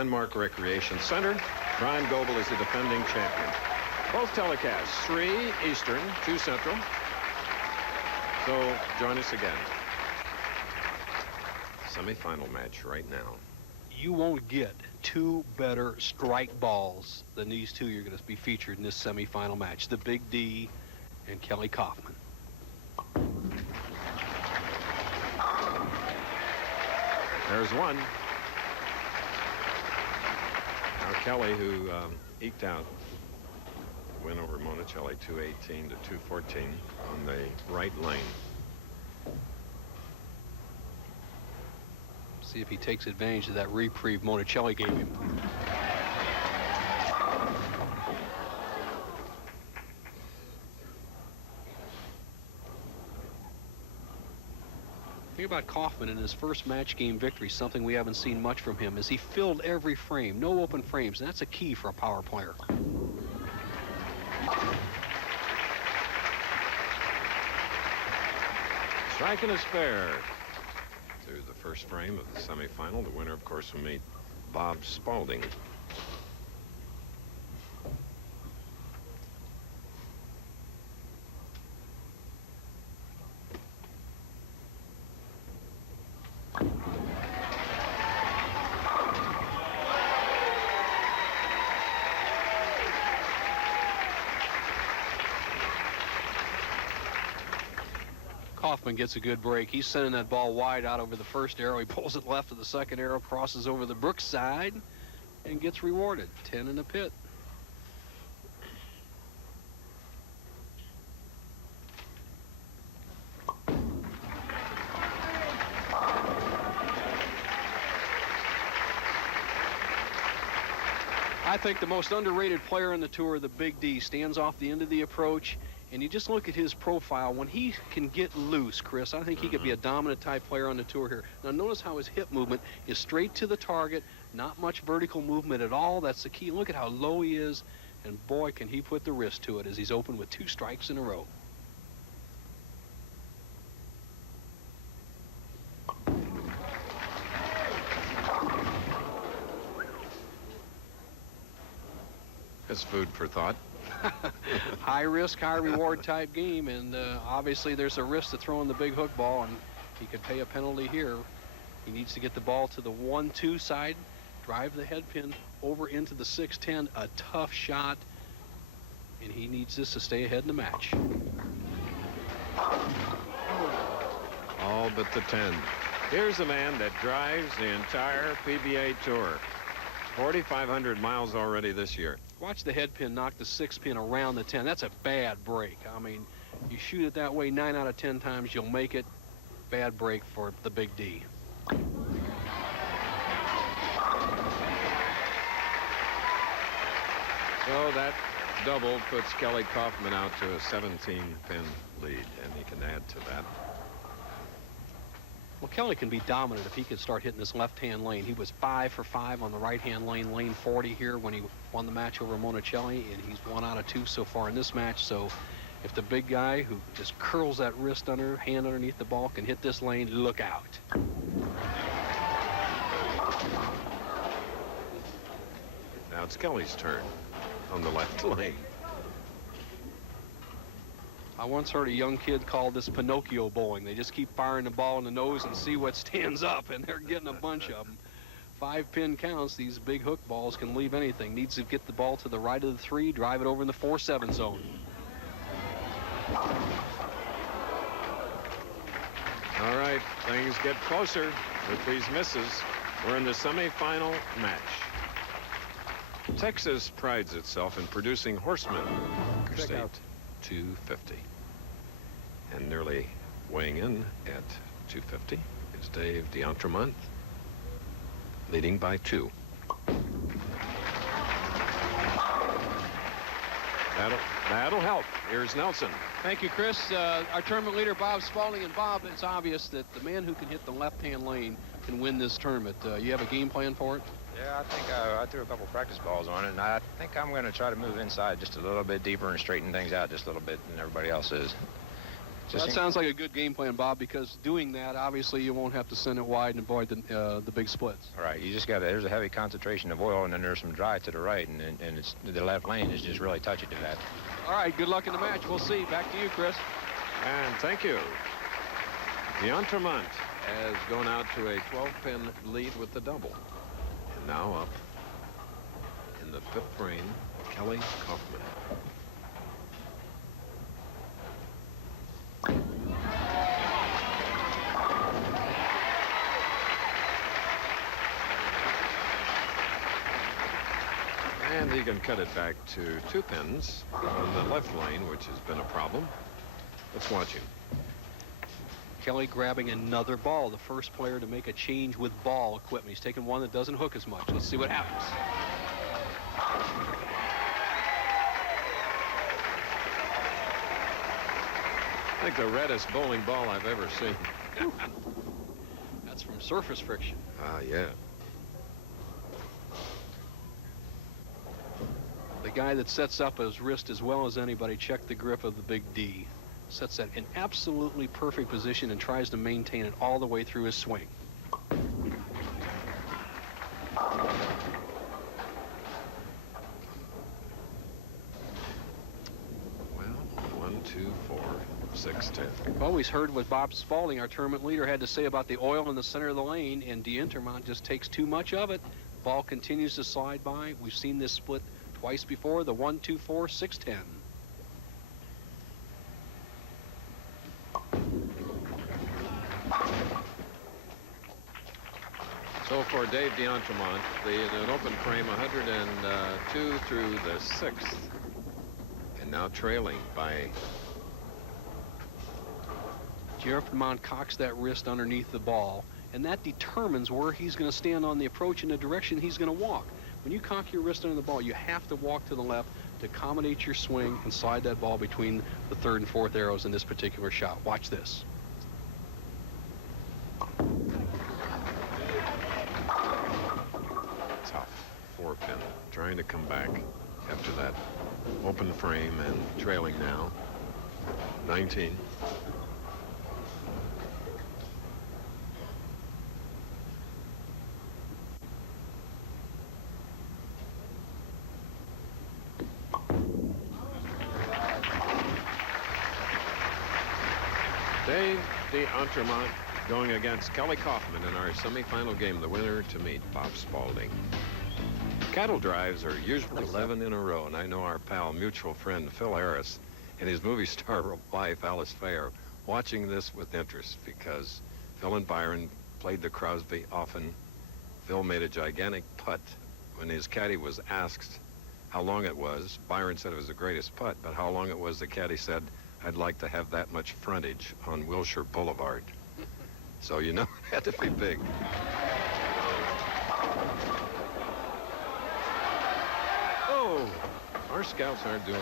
Landmark Recreation Center. Brian Goebel is the defending champion. Both telecasts, 3 Eastern, 2 Central. So join us again. Semi-final match right now. You won't get 2 better strike balls than these 2 you're going to be featured in this semi-final match. The Big D and Kelly Coffman. There's one. Now Kelly, who eked out the win over Monticelli 218 to 214 on the right lane. See if he takes advantage of that reprieve Monticelli gave him. The thing about Coffman in his first match game victory, something we haven't seen much from him, is he filled every frame, no open frames, and that's a key for a power player. Striking is fair. Through the first frame of the semifinal, the winner, of course, will meet Bob Spaulding. Coffman gets a good break. He's sending that ball wide out over the first arrow. He pulls it left to the second arrow, crosses over the Brooks side, and gets rewarded. 10 in the pit. I think the most underrated player on the tour, the Big D, stands off the end of the approach. And you just look at his profile. When he can get loose, Chris, I think he could be a dominant type player on the tour here. Now notice how his hip movement is straight to the target, not much vertical movement at all. That's the key. Look at how low he is, and boy, can he put the wrist to it as he's open with 2 strikes in a row. That's food for thought. High risk, high reward type game, and obviously there's a risk to throwing the big hook ball, and he could pay a penalty here. He needs to get the ball to the 1-2 side, drive the head pin over into the 6-10, a tough shot, and he needs this to stay ahead in the match. All but the 10. Here's a man that drives the entire PBA tour. 4,500 miles already this year. Watch the head pin knock the 6 pin around the 10. That's a bad break. I mean, you shoot it that way 9 out of 10 times, you'll make it. Bad break for the Big D. So that double puts Kelly Coffman out to a 17-pin lead, and he can add to that. Well, Kelly can be dominant if he can start hitting this left-hand lane. He was 5 for 5 on the right-hand lane, lane 40 here when he won the match over Monticelli, and he's 1 out of 2 so far in this match. So if the big guy who just curls that wrist under, hand underneath the ball can hit this lane, look out. Now it's Kelly's turn on the left lane. I once heard a young kid call this Pinocchio bowling. They just keep firing the ball in the nose and see what stands up, and they're getting a bunch of them. 5-pin counts. These big hook balls can leave anything. Needs to get the ball to the right of the 3, drive it over in the 4-7 zone. All right, things get closer with these misses. We're in the semifinal match. Texas prides itself in producing horsemen. State 250. And nearly weighing in at 250 is Dave D'Entremont, leading by 2. That'll help. Here's Nelson. Thank you, Chris. Our tournament leader, Bob Spaulding. And Bob, it's obvious that the man who can hit the left-hand lane can win this tournament. You have a game plan for it? Yeah, I think I threw a couple practice balls on it, and I think I'm going to try to move inside just a little bit deeper and straighten things out just a little bit than everybody else is. That sounds like a good game plan, Bob, because doing that, obviously, you won't have to send it wide and avoid the big splits. All right, you just got there's a heavy concentration of oil, and then there's some dry to the right, and it's the left lane is just really touchy to that. All right, good luck in the match. We'll see. Back to you, Chris. And thank you. D'Entremont has gone out to a 12-pin lead with the double. And now up in the 5th frame, Kelly Coffman. And he can cut it back to 2 pins on the left lane, which has been a problem. Let's watch him. Kelly grabbing another ball, the first player to make a change with ball equipment. He's taking one that doesn't hook as much. Let's see what happens. I think the reddest bowling ball I've ever seen. That's from surface friction. Yeah. The guy that sets up his wrist as well as anybody, check the grip of the big D. Sets that in absolutely perfect position and tries to maintain it all the way through his swing. Well, 1, 2, 4, 6, 10. I've always heard what Bob Spalding, our tournament leader, had to say about the oil in the center of the lane, and D'Entremont just takes too much of it. Ball continues to slide by. We've seen this split twice before, the 1, 2, 4, 6, 10. So for Dave D'Entremont, an open frame 102 through the 6th. And now trailing by... D'Entremont cocks that wrist underneath the ball, and that determines where he's going to stand on the approach and the direction he's going to walk. When you cock your wrist under the ball, you have to walk to the left to accommodate your swing and slide that ball between the 3rd and 4th arrows in this particular shot. Watch this. Tough 4-pin, trying to come back after that open frame and trailing now. 19. Dave D'Entremont going against Kelly Coffman in our semifinal game, the winner to meet Bob Spalding. Cattle drives are usually 11 in a row, and I know our pal, mutual friend Phil Harris, and his movie star wife Alice Faye are watching this with interest because Phil and Byron played the Crosby often. Phil made a gigantic putt. When his caddy was asked how long it was, Byron said it was the greatest putt, but how long it was, the caddy said, "I'd like to have that much frontage on Wilshire Boulevard." So you know it had to be big. Oh, our scouts aren't doing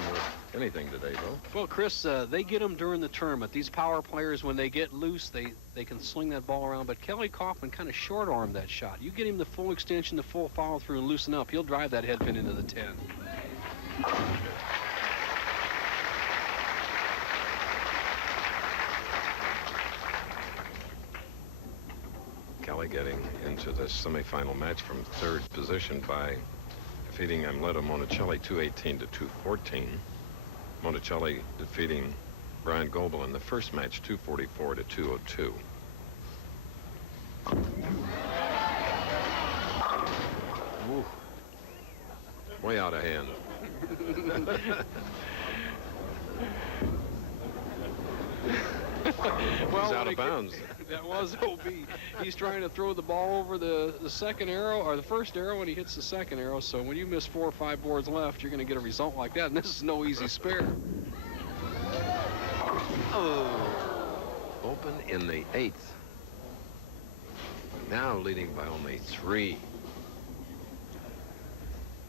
anything today, though. Well, Chris, they get them during the tournament. These power players, when they get loose, they can sling that ball around. But Kelly Coffman kind of short-armed that shot. You get him the full extension, the full follow-through, and loosen up. He'll drive that head pin into the 10. Kelly getting into the semifinal match from 3rd position by defeating Amleto Monicelli 218 to 214. Monicelli defeating Brian Goebel in the first match 244 to 202. Ooh. Way out of hand. Well, he's out of bounds. That was OB. He's trying to throw the ball over the second arrow, or the first arrow, and he hits the second arrow. So when you miss 4 or 5 boards left, you're going to get a result like that, and this is no easy spare. Oh. Open in the 8th. Now leading by only 3.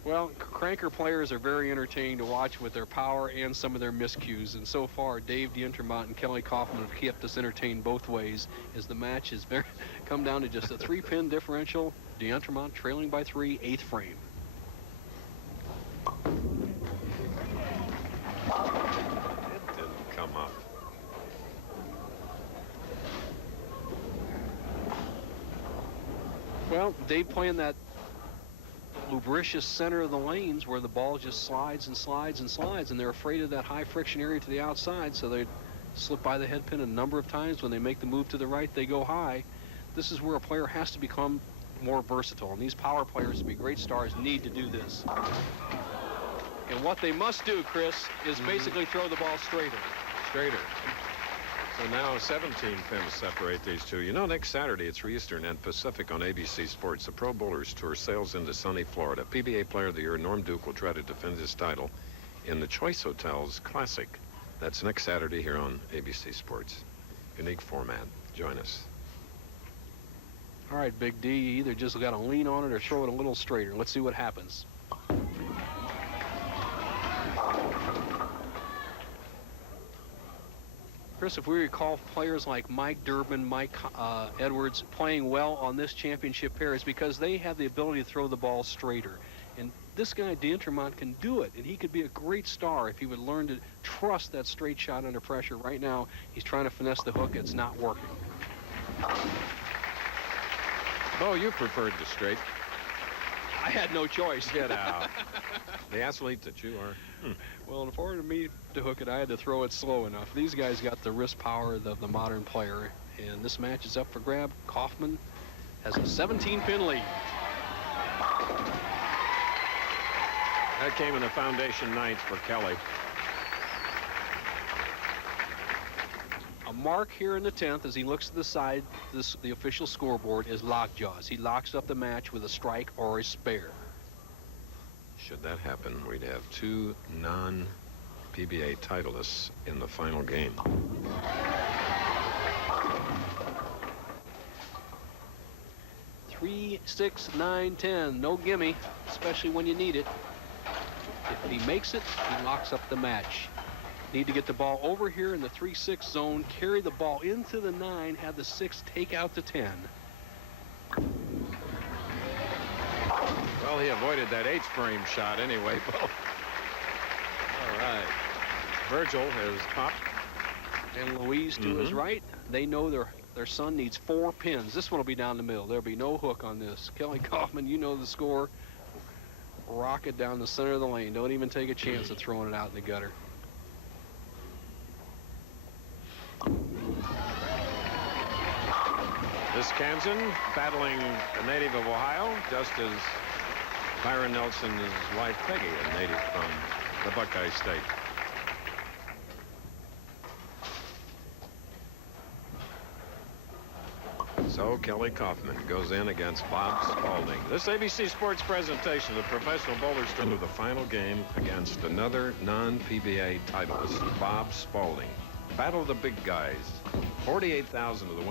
Well, cranker players are very entertaining to watch with their power and some of their miscues. And so far, Dave D'Entremont and Kelly Coffman have kept us entertained both ways as the match has come down to just a 3-pin differential. D'Entremont trailing by 3, 8th frame. It didn't come up. Well, they play in that lubricious center of the lanes where the ball just slides and slides and slides, and they're afraid of that high friction area to the outside, so they slip by the head pin a number of times. When they make the move to the right, they go high. This is where a player has to become more versatile, and these power players, to be great stars, need to do this. And what they must do, Chris, is basically throw the ball straighter. So now 17 pins separate these two. You know, next Saturday it's Eastern and Pacific on ABC Sports. The Pro Bowlers Tour sails into sunny Florida. PBA Player of the Year Norm Duke will try to defend his title in the Choice Hotels Classic. That's next Saturday here on ABC Sports. Unique format. Join us. All right, Big D, you either just got to lean on it or throw it a little straighter. Let's see what happens. Chris, if we recall players like Mike Durbin, Mike Edwards playing well on this championship pair, is because they have the ability to throw the ball straighter. And this guy, D'Entremont, can do it, and he could be a great star if he would learn to trust that straight shot under pressure. Right now, he's trying to finesse the hook. It's not working. Bo, you preferred the straight. I had no choice. Get out. The athlete that you are. Well, in order for me to hook it, I had to throw it slow enough. These guys got the wrist power of the modern player, and this match is up for grab. Coffman has a 17-pin lead. That came in the foundation ninth for Kelly. A mark here in the 10th as he looks to the side, the official scoreboard, is lockjaws. He locks up the match with a strike or a spare. Should that happen, we'd have two non-PBA titleists in the final game. Three, 6, 9, 10. No gimme, especially when you need it. If he makes it, he locks up the match. Need to get the ball over here in the 3-6 zone, carry the ball into the 9, have the 6 take out the 10. Well, he avoided that H-frame shot anyway, Bo. All right. Virgil has popped. And Louise to his right. They know their son needs 4 pins. This one will be down the middle. There'll be no hook on this. Kelly Coffman, you know the score. Rock it down the center of the lane. Don't even take a chance of throwing it out in the gutter. This Kansan battling a native of Ohio, just as Byron Nelson and his wife Peggy, a native from the Buckeye State. So Kelly Coffman goes in against Bob Spalding. This ABC Sports presentation of the Professional Bowlers Tour to the final game against another non-PBA titleist, Bob Spalding. Battle of the big guys. 48,000 of the winners.